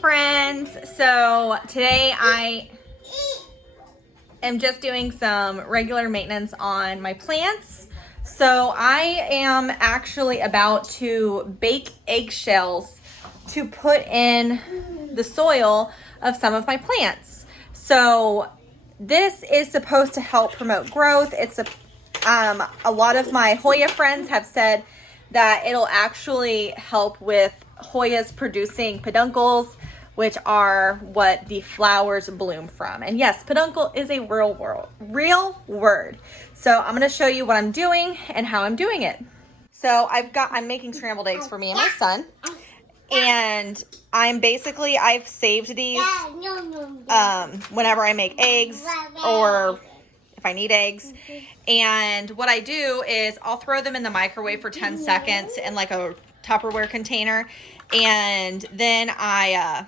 friends, so today I am just doing some regular maintenance on my plants. So I am actually about to bake eggshells to put in the soil of some of my plants. So this is supposed to help promote growth. It's a lot of my Hoya friends have said that it'll actually help with Hoyas producing peduncles, which are what the flowers bloom from. And yes, peduncle is a real word. So I'm gonna show you what I'm doing and how I'm doing it. So I'm making scrambled eggs for me and my son. And I've saved these whenever I make eggs or if I need eggs. And what I do is I'll throw them in the microwave for 10 seconds in like a Tupperware container. And then I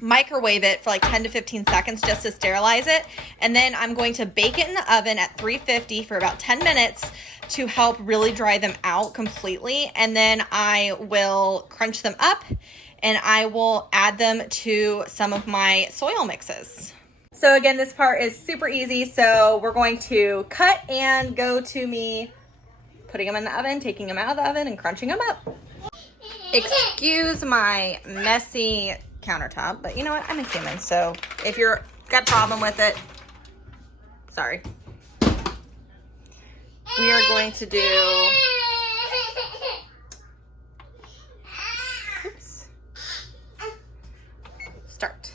microwave it for like 10 to 15 seconds just to sterilize it. And then I'm going to bake it in the oven at 350 for about 10 minutes to help really dry them out completely. And then I will crunch them up and I will add them to some of my soil mixes. So again, this part is super easy. So we're going to cut and go to me putting them in the oven, taking them out of the oven and crunching them up. Excuse my messy countertop, but you know what? I'm a human. So if you're got a problem with it, sorry. We are going to do, oops, start.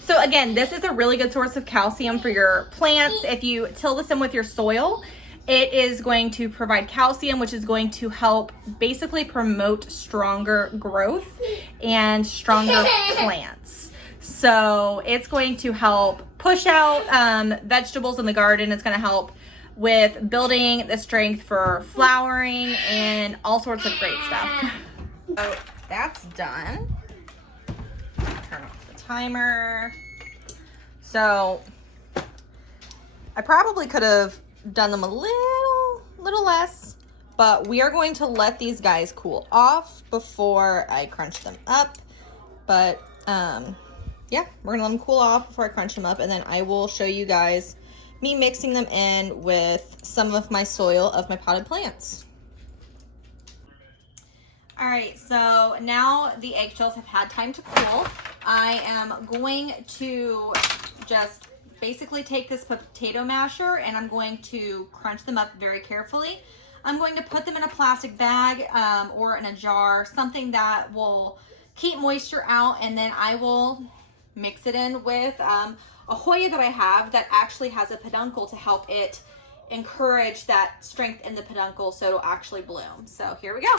So again, this is a really good source of calcium for your plants. If you till this in with your soil, it is going to provide calcium, which is going to help basically promote stronger growth and stronger plants. So it's going to help push out vegetables in the garden. It's going to help with building the strength for flowering and all sorts of great stuff. So that's done. Turn off the timer. So I probably could have done them a little less, but we are going to let these guys cool off before I crunch them up. But yeah, we're gonna let them cool off before I crunch them up, and then I will show you guys me mixing them in with some of my soil of my potted plants. All right, so now the eggshells have had time to cool. I am going to just basically take this potato masher and I'm going to crunch them up very carefully. I'm going to put them in a plastic bag or in a jar, something that will keep moisture out, and then I will mix it in with a Hoya that I have that actually has a peduncle to help it encourage that strength in the peduncle so it'll actually bloom. So here we go.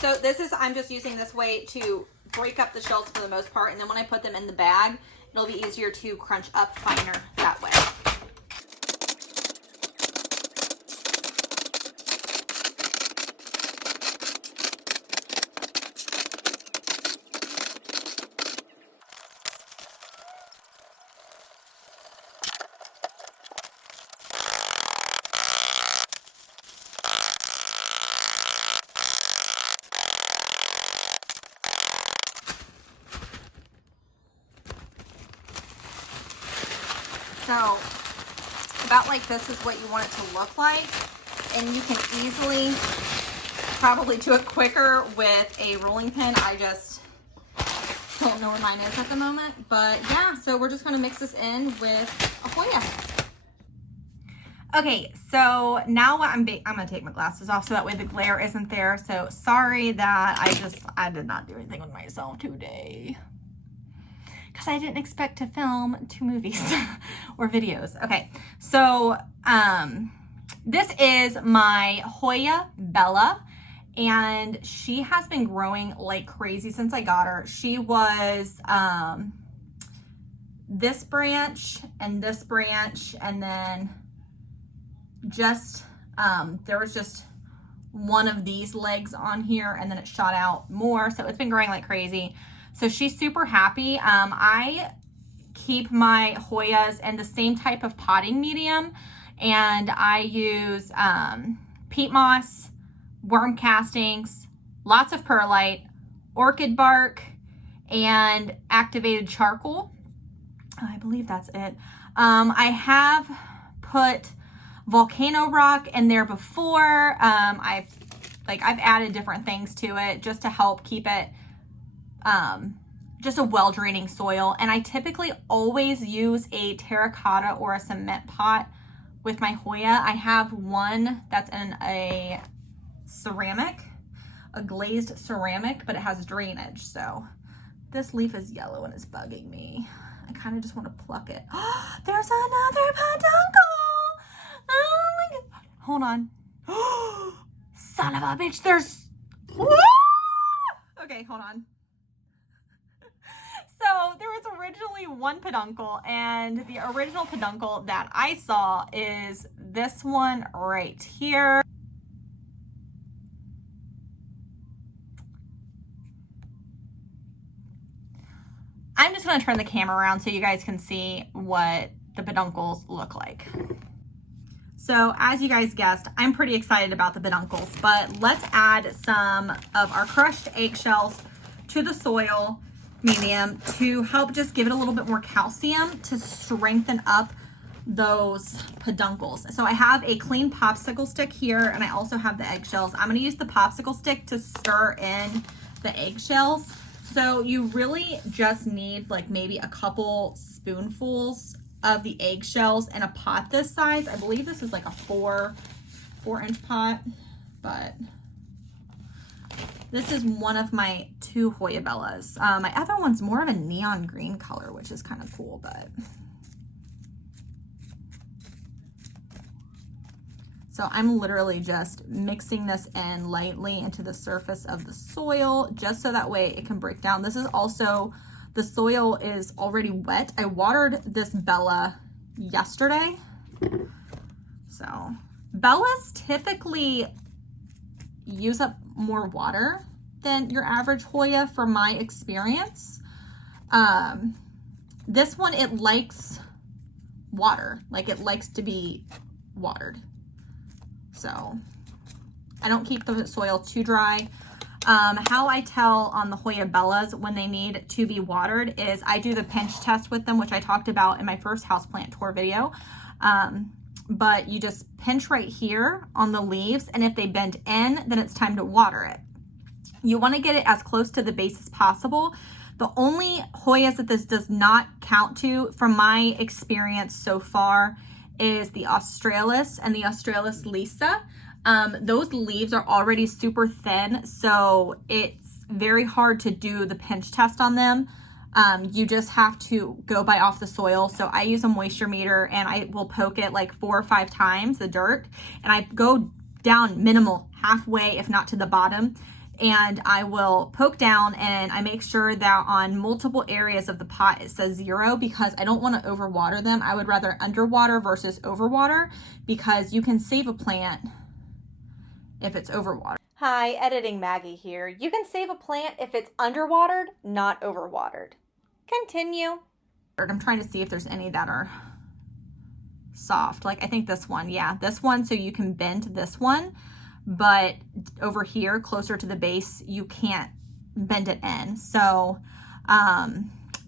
So I'm just using this way to break up the shells for the most part, and then when I put them in the bag, it'll be easier to crunch up finer that way. So about like this is what you want it to look like, and you can easily probably do it quicker with a rolling pin. I just don't know where mine is at the moment, but yeah, so we're just going to mix this in with a Hoya. Okay, so now what I'm going to take my glasses off so that way the glare isn't there. So sorry that I did not do anything with myself today, because I didn't expect to film 2 movies or videos. Okay, so this is my Hoya Bella, and she has been growing like crazy since I got her. She was this branch, and then just there was just one of these legs on here, and then it shot out more, so it's been growing like crazy. So she's super happy. I keep my Hoyas in the same type of potting medium, and I use peat moss, worm castings, lots of perlite, orchid bark, and activated charcoal. I believe that's it. I have put volcano rock in there before. I've added different things to it just to help keep it just a well-draining soil. And I typically always use a terracotta or a cement pot with my Hoya. I have one that's in a ceramic, a glazed ceramic, but it has drainage. So this leaf is yellow and it's bugging me. I kind of just want to pluck it. Oh, there's another peduncle. Oh my God. Hold on. Son of a bitch, there's... Okay, hold on. So there was originally one peduncle, and the original peduncle that I saw is this one right here. I'm just going to turn the camera around so you guys can see what the peduncles look like. So as you guys guessed, I'm pretty excited about the peduncles, but let's add some of our crushed eggshells to the soil medium to help just give it a little bit more calcium to strengthen up those peduncles. So I have a clean popsicle stick here, and I also have the eggshells. I'm going to use the popsicle stick to stir in the eggshells. So you really just need like maybe a couple spoonfuls of the eggshells in a pot this size. I believe this is like a 4-inch pot, but this is one of my 2 Hoya Bellas. My other one's more of a neon green color, which is kind of cool, but. So I'm literally just mixing this in lightly into the surface of the soil, just so that way it can break down. This is also, the soil is already wet. I watered this Bella yesterday. So Bellas typically use up more water than your average Hoya from my experience. This one, it likes water, like it likes to be watered. So I don't keep the soil too dry. How I tell on the Hoya Bellas when they need to be watered is I do the pinch test with them, which I talked about in my first houseplant tour video. But you just pinch right here on the leaves, and if they bend in, then it's time to water it. You want to get it as close to the base as possible. The only Hoyas that this does not count to, from my experience so far, is the Australis and the Australis Lisa. Those leaves are already super thin, so it's very hard to do the pinch test on them. You just have to go by off the soil. So I use a moisture meter, and I will poke it like 4 or 5 times, the dirt, and I go down minimal, halfway, if not to the bottom. And I will poke down, and I make sure that on multiple areas of the pot it says 0, because I don't want to overwater them. I would rather underwater versus overwater, because you can save a plant if it's overwatered. Hi, Editing Maggie here. You can save a plant if it's underwatered, not overwatered. Continue. I'm trying to see if there's any that are soft. Like I think this one, yeah, this one, so you can bend this one. But over here, closer to the base, you can't bend it in. So,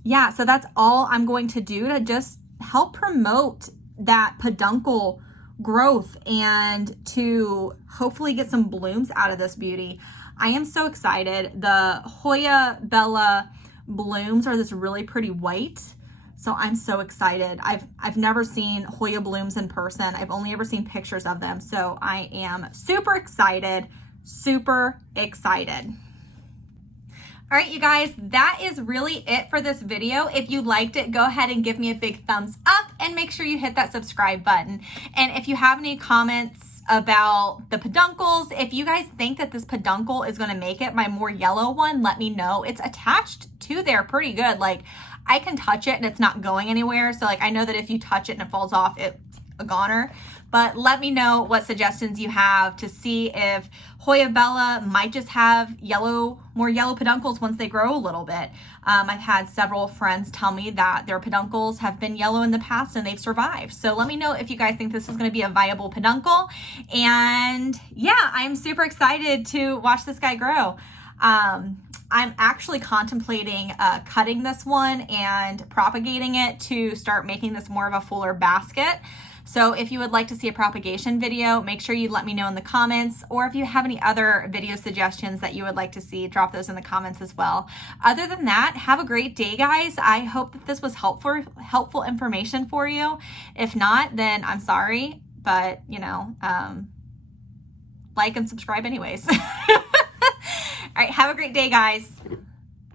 yeah, so that's all I'm going to do to just help promote that peduncle growth and to hopefully get some blooms out of this beauty. I am so excited. The Hoya Bella blooms are this really pretty white. So I'm so excited. I've never seen Hoya blooms in person. I've only ever seen pictures of them. So I am super excited, super excited. All right, you guys, that is really it for this video. If you liked it, go ahead and give me a big thumbs up and make sure you hit that subscribe button. And if you have any comments about the peduncles, if you guys think that this peduncle is gonna make it, my more yellow one, let me know. It's attached to there pretty good. Like I can touch it and it's not going anywhere. So like I know that if you touch it and it falls off, a goner. But let me know what suggestions you have to see if Hoya Bella might just have more yellow peduncles once they grow a little bit. I've had several friends tell me that their peduncles have been yellow in the past and they've survived. So let me know if you guys think this is going to be a viable peduncle. And yeah, I'm super excited to watch this guy grow. I'm actually contemplating cutting this one and propagating it to start making this more of a fuller basket. So if you would like to see a propagation video, make sure you let me know in the comments, or if you have any other video suggestions that you would like to see, drop those in the comments as well. Other than that, have a great day, guys. I hope that this was helpful information for you. If not, then I'm sorry, but you know, like and subscribe anyways. All right, have a great day, guys.